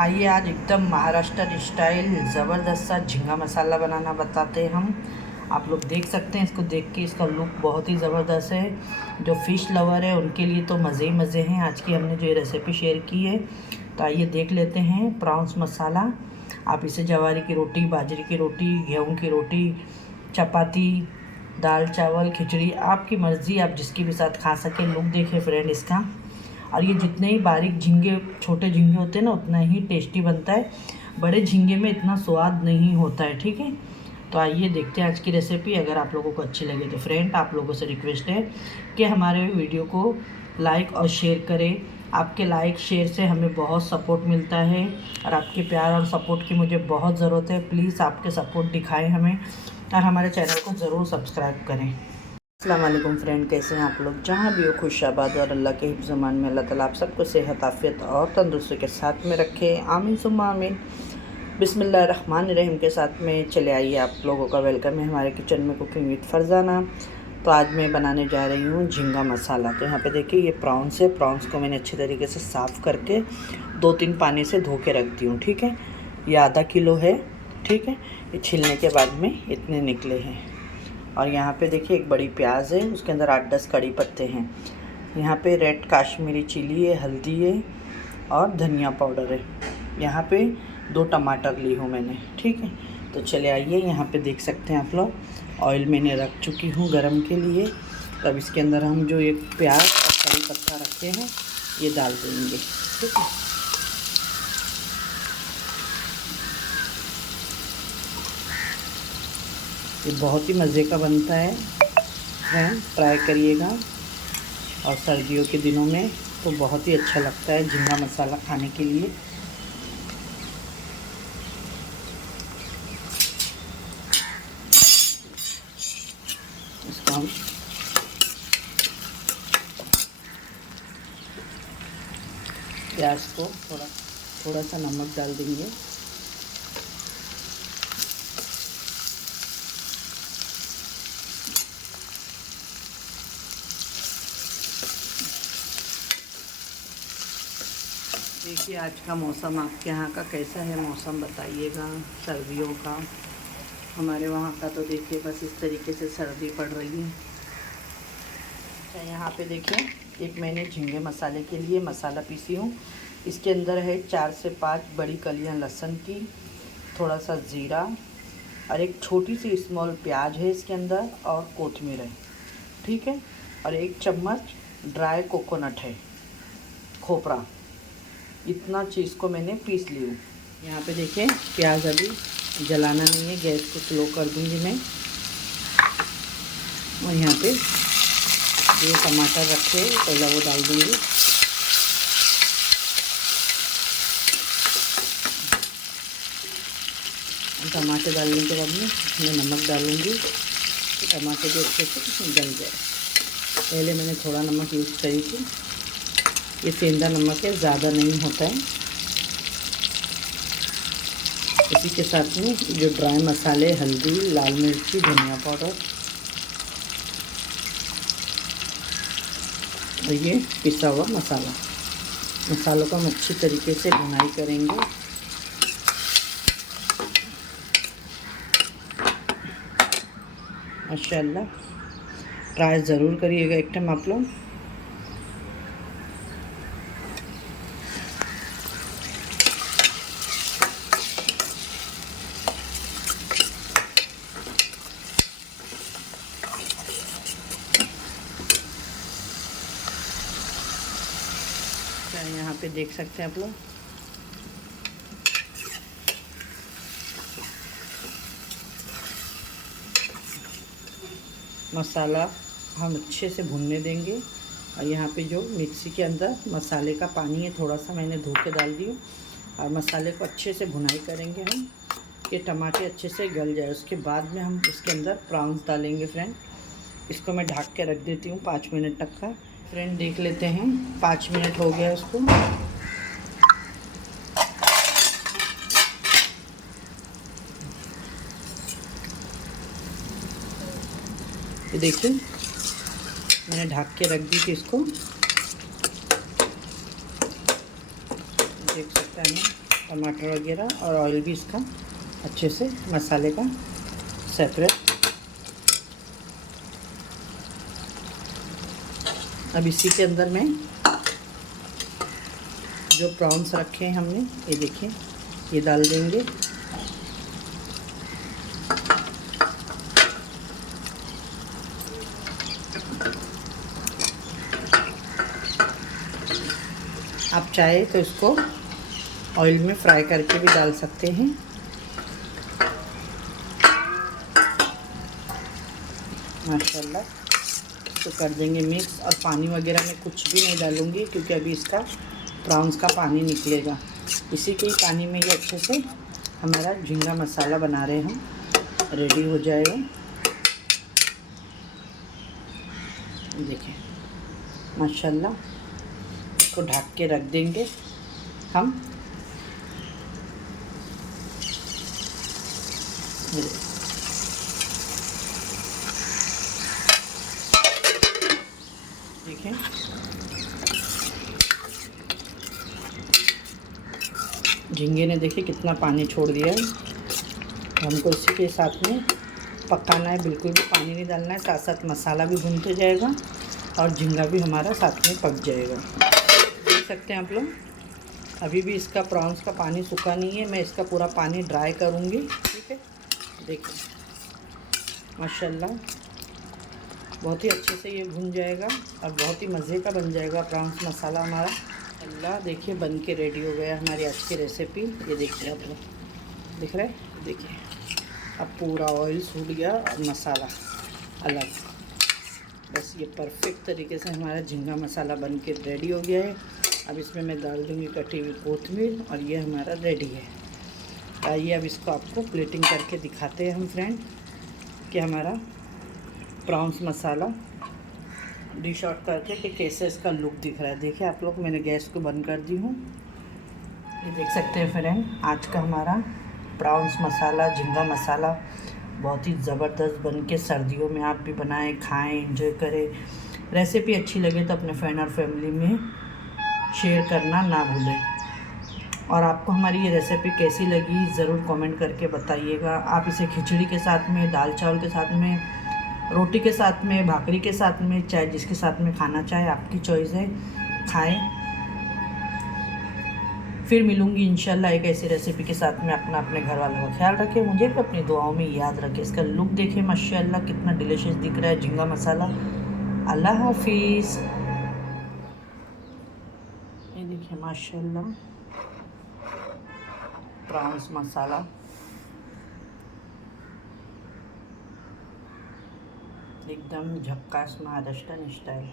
आइए आज एकदम महाराष्ट्र स्टाइल ज़बरदस्त सा झींगा मसाला बनाना बताते हैं हम। आप लोग देख सकते हैं, इसको देख के इसका लुक बहुत ही ज़बरदस्त है। जो फ़िश लवर है उनके लिए तो मज़े ही मज़े हैं। आज की हमने जो ये रेसिपी शेयर की है, तो आइए देख लेते हैं। प्रॉन्स मसाला, आप इसे जवारी की रोटी, बाजरे की रोटी, गेहूँ की रोटी, चपाती, दाल चावल, खिचड़ी, आपकी मर्ज़ी, आप जिसके भी साथ खा सकें। लुक देखिए फ्रेंड इसका। और ये जितने ही बारीक झींगे, छोटे झींगे होते हैं ना, उतना ही टेस्टी बनता है। बड़े झींगे में इतना स्वाद नहीं होता है। ठीक है, तो आइए देखते हैं आज की रेसिपी। अगर आप लोगों को अच्छी लगे तो फ्रेंड, आप लोगों से रिक्वेस्ट है कि हमारे वीडियो को लाइक और शेयर करें। आपके लाइक शेयर से हमें बहुत सपोर्ट मिलता है और आपके प्यार और सपोर्ट की मुझे बहुत ज़रूरत है। प्लीज़ आपके सपोर्ट दिखाएं हमें और हमारे चैनल को ज़रूर सब्सक्राइब करें। अस्सलाम वालेकुम फ्रेंड, कैसे हैं आप लोग? जहाँ भी हो खुश आबाद और अल्लाह के हिफ्ज़ ज़मान में अल्लाह ताला आप सबको सेहत आफ़ियत और तंदुरुस्ती के साथ में रखे, आमीन सुम्मा आमीन। बिस्मिल्लाहिर्रहमानिर्रहीम के साथ में चले आइए, आप लोगों का वेलकम है हमारे किचन में, कुकिंग विद फरजाना। तो आज मैं बनाने जा रही हूँ झींगा मसाला। तो यहाँ पे देखिए ये प्रॉन्स है। प्रॉन्स को मैंने अच्छे तरीके से साफ़ करके 2-3 पानी से धो के रख दी हूँ। ठीक है, ये आधा किलो है। ठीक है, ये छीलने के बाद में इतने निकले हैं। और यहाँ पे देखिए एक बड़ी प्याज है, उसके अंदर 8-10 कड़ी पत्ते हैं। यहाँ पे रेड काश्मीरी चिली है, हल्दी है और धनिया पाउडर है। यहाँ पे 2 टमाटर ली हूँ मैंने। ठीक है, तो चले आइए। यहाँ पे देख सकते हैं आप लोग, ऑयल मैंने रख चुकी हूँ गरम के लिए। तब इसके अंदर हम जो एक प्याज और कड़ी पत्ता रखे हैं ये डाल देंगे। ठीक है, ये बहुत ही मज़े का बनता है फ्रेंड, ट्राई करिएगा। और सर्दियों के दिनों में तो बहुत ही अच्छा लगता है झींगा मसाला खाने के लिए। इसको हम प्याज को थोड़ा सा नमक डाल देंगे। देखिए आज का मौसम आपके यहाँ का कैसा है, मौसम बताइएगा सर्दियों का। हमारे वहाँ का तो देखिए बस इस तरीके से सर्दी पड़ रही है। अच्छा, यहाँ पे देखिए एक मैंने झींगे मसाले के लिए मसाला पीसी हूँ। इसके अंदर है 4 से 5 बड़ी कलियाँ लहसुन की, थोड़ा सा ज़ीरा और एक छोटी सी स्मॉल प्याज है इसके अंदर, और कोतमीर है। ठीक है, और 1 चम्मच ड्राई कोकोनट है, खोपरा। इतना चीज़ को मैंने पीस ली हूँ। यहाँ पे देखिए प्याज अभी जलाना नहीं है, गैस को स्लो कर दूँगी मैं। और यहाँ पे ये टमाटर रखे पहले वो डाल दूँगी। टमाटर डालने के बाद में मैं नमक डालूँगी, तो टमाटर भी अच्छे से गल जाए। पहले मैंने थोड़ा नमक यूज़ करी थी, ये सेंधा नमक है, ज़्यादा नहीं होता है। इसी के साथ में जो ड्राई मसाले, हल्दी, लाल मिर्ची, धनिया पाउडर और ये पिसा हुआ मसाला, मसालों का हम अच्छी तरीके से भुनाई करेंगे। माशाल्लाह, ट्राई ज़रूर करिएगा एक टाइम आप लोग। यहाँ पे देख सकते हैं आप लोग, मसाला हम अच्छे से भुनने देंगे। और यहाँ पे जो मिक्सी के अंदर मसाले का पानी है, थोड़ा सा मैंने धो के डाल दी और मसाले को अच्छे से भुनाई करेंगे हम, कि टमाटर अच्छे से गल जाए। उसके बाद में हम इसके अंदर प्रॉन्स डालेंगे फ्रेंड। इसको मैं ढक के रख देती हूँ 5 मिनट तक का। फ्रेंड देख लेते हैं, 5 मिनट हो गया उसको। ये देखिए मैंने ढक के रख दी थी इसको, देख सकते हैं। टमाटर वगैरह और ऑयल भी इसका अच्छे से मसाले का सेपरेट। अब इसी के अंदर में जो प्रॉन्स रखे हैं हमने, ये देखिए, ये डाल देंगे। आप चाहे तो इसको ऑयल में फ्राई करके भी डाल सकते हैं। माशाल्लाह, तो कर देंगे मिक्स। और पानी वगैरह में कुछ भी नहीं डालूँगी क्योंकि अभी इसका प्रॉन्स का पानी निकलेगा। इसी के ही पानी में ये अच्छे से हमारा झींगा मसाला बना रहे हम रेडी हो जाएगा। देखिए माशाल्लाह, इसको ढक के रख देंगे हम। देखें, झींगे ने देखिए कितना पानी छोड़ दिया है। हमको इसी के साथ में पकाना है, बिल्कुल भी पानी नहीं डालना है। साथ साथ मसाला भी भूनते जाएगा और झींगा भी हमारा साथ में पक जाएगा। देख सकते हैं आप लोग, अभी भी इसका प्रॉन्स का पानी सूखा नहीं है। मैं इसका पूरा पानी ड्राई करूँगी। ठीक है, देखिए माशाल्लाह, बहुत ही अच्छे से ये भुन जाएगा और बहुत ही मज़े का बन जाएगा प्रॉन्स मसाला हमारा। अल्लाह, देखिए बन के रेडी हो गया हमारी आज की रेसिपी। ये देखिए आप लोग, दिख रहा है, देखिए अब पूरा ऑयल सूख गया और मसाला अलग। बस ये परफेक्ट तरीके से हमारा झींगा मसाला बन के रेडी हो गया है। अब इसमें मैं डाल दूँगी कटी हुई कोथिमीर और ये हमारा रेडी है। आइए अब इसको आपको प्लेटिंग करके दिखाते हैं हम फ्रेंड कि हमारा प्रॉन्स मसाला डिश आउट करके कि कैसे इसका लुक दिख रहा है। देखिए आप लोग, मैंने गैस को बंद कर दी हूँ। ये देख सकते हैं फ्रेंड, आज का हमारा प्रॉन्स मसाला, झींगा मसाला बहुत ही ज़बरदस्त बन के सर्दियों में आप भी बनाएं, खाएं, एंजॉय करें। रेसिपी अच्छी लगे तो अपने फ्रेंड और फैमिली में शेयर करना ना भूलें। और आपको हमारी ये रेसिपी कैसी लगी ज़रूर कमेंट करके बताइएगा। आप इसे खिचड़ी के साथ में, दाल चावल के साथ में, रोटी के साथ में, भाकरी के साथ में, चाहे जिसके साथ में खाना चाहे, आपकी चॉइस है, खाएं। फिर मिलूँगी इंशाल्लाह एक ऐसी रेसिपी के साथ में। अपने घर वालों का ख्याल रखें, मुझे भी अपनी दुआओं में याद रखें। इसका लुक देखें माशाल्लाह कितना डिलीशियस दिख रहा है झींगा मसाला। अल्लाह हाफिज़। ये देखिए माशाल्लाह प्रॉन्स मसाला एकदम झक्कास महाराष्ट्रन स्टाइल।